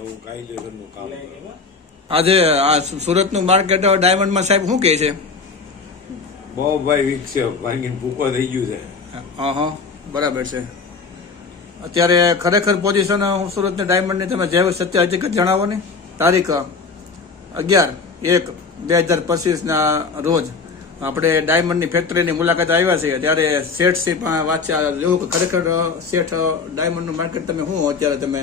એવું કાયદેસરનું કામ કરે. આજે આ સુરતનું માર્કેટ ડાયમંડમાં સાહેબ શું કહે છે? બહુ ભાઈ વીક છે, ભાંગીને ભૂકો થઈ ગયું છે. હા બરાબર છે. અત્યારે ખરેખર પોઝિશન સુરતની ડાયમંડની તમે જે સત્ય હકીકત જણાવો ને. તારીખ 11/1/2025 રોજ આપણે ડાયમંડની ફેક્ટરીની મુલાકાત આવ્યા છીએ. ત્યારે શેઠથી પણ વાંચ્યા એવું કે ખરેખર શેઠ ડાયમંડનું માર્કેટ તમે શું અત્યારે તમે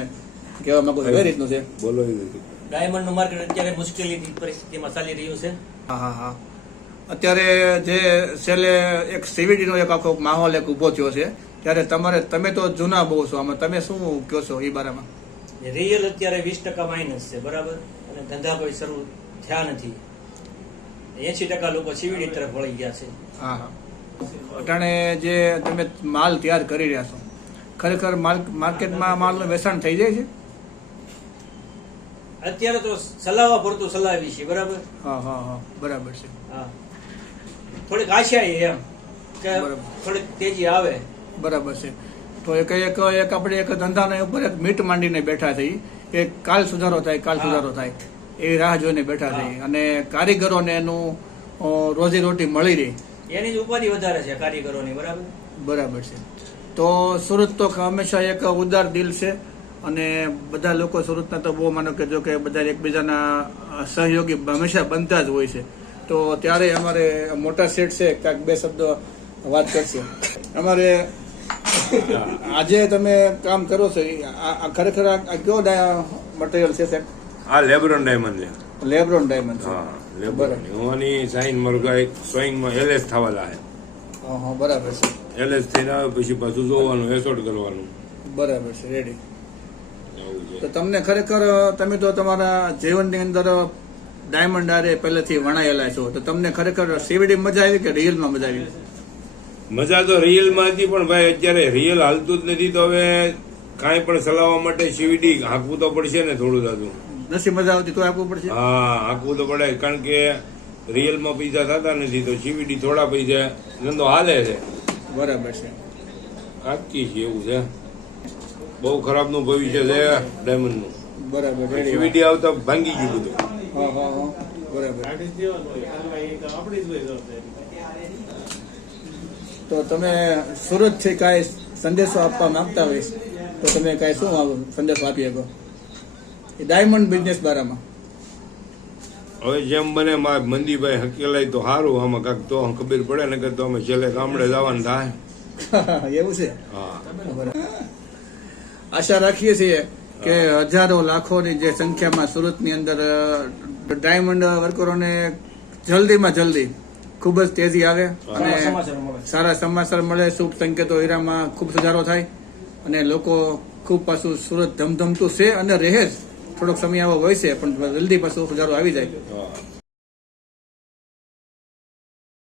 કહેવા માંગો છો? કઈ રીતનું છે? બોલો. ડાયમંડનું માર્કેટ અત્યારે મુશ્કેલીની પરિસ્થિતિમાં ચાલી રહ્યું છે. હા. અત્યારે જે છેલ્લે એક સીવીડીનો એક આખો માહોલ એક ઉભો થયો છે. ત્યારે તમે તો જૂના બહુ છો, આમાં તમે શું કહો છો એ બારામાં? રિયલ અત્યારે 20% માઇનસ છે, બરાબર, અને ધંધા કોઈ શરૂ થયા નથી. 80% લોકો સીવીડી તરફ વળી ગયા છે. હા. અટાણે જે તમે માલ તૈયાર કરી રહ્યા છો, ખરેખર માર્કેટમાં માલનું વેચાણ થઈ જાય છે? અત્યારે તો સલાવવા પૂરતું સલાવી છે, બરાબર. હા બરાબર છે. હા, થોડીક આશા એમ કે થોડીક તેજી આવે. બરાબર છે. તો એક આપણે એક ધંધાના ઉપર એક મીટ માંડીને બેઠા થઈ કે કાલ સુધારો થાય એ રાહ જોઈને બેઠા થઈ, અને કારીગરોને એનું રોજીરોટી મળી રહી એની જ ઉપાધિ વધારે છે કારીગરોની, બરાબર. બરાબર છે. તો સુરત તો હંમેશા એક ઉદાર દિલ છે, અને બધા લોકો સુરતના તો બહુ માનો કે જો કે બધા એકબીજાના સહયોગી હંમેશા બનતા જ હોય છે. તો ત્યારે અમારે મોટા શેઠ છે, કાંઈક બે શબ્દો વાત કરશે. અમારે આજે તમે કામ કરો છો આ ખરેખર આ કયો મટીરિયલ છે સાહેબ? આ લેબ્રોન ડાયમંડ છે. લેબ્રોન ડાયમંડ છે. હા, લેબ્રોન. ઓની સાઈન મરગાઈ સ્વિંગમાં એલએસ થવા લાગે. હા બરાબર છે. એલએસ થઈને આવે પછી પાછું જોવાનું, એસોટ કરવાનું. બરાબર છે, રેડી. એવું છે. તો તમને ખરેખર તમે તો તમારા જીવનની અંદર ડાયમંડ આરે પહેલેથી વણાયેલા છો, તો તમને ખરેખર સીવીડી મજા આવી કે રિયલમાં મજા આવી? મજા તો રિયલમાં હતી, પણ ભાઈ અત્યારે રિયલ હાલતું જ નથી, તો હવે કાંઈ પણ ચલાવવા માટે સીવીડી હાંકવું તો પડશે ને થોડું દાદું. નથી મજા આવતી તો આપવું પડશે. હા, હાંકવું તો પડે, કારણ કે રિયલમાં પૈસા થતા નથી, તો સીવીડી થોડા પૈસા ધંધો હાલે છે. બરાબર છે. હાકી છે, એવું છે. બહુ ખરાબનું ભવિષ્ય છે ડાયમંડનું. બરાબર. સીવીડી આવતા ભાંગી ગયું બધું. હા બરાબર. તો તમે સુરતથી કાંઈ સંદેશો આપવા માંગતા હોય તો તમે કાંઈ શું સંદેશો આપી શકો એ ડાયમંડ બિઝનેસ બારામાં? હવે જેમ બને મંદીભાઈ હકેલાય તો સારું, આમાં કાંક તો ખબર પડે ને કે તો અમે છેલ્લે ગામડે જવાનું થાય. એવું છે? હા. આશા રાખીએ છીએ કે હજારો લાખોની જે સંખ્યામાં સુરતની અંદર ડાયમંડ વર્કરોને જલ્દીમાં જલ્દી ખૂબ જ તેજી આવે અને સારા સમાચાર મળે, શુભ સંકેતો હીરામાં ખૂબ સુધારો થાય, અને લોકો ખૂબ પાછું સુરત ધમધમતું છે અને રહે જ. થોડોક સમય આવો હોય છે પણ જલ્દી પાછું સુધારો આવી જાય.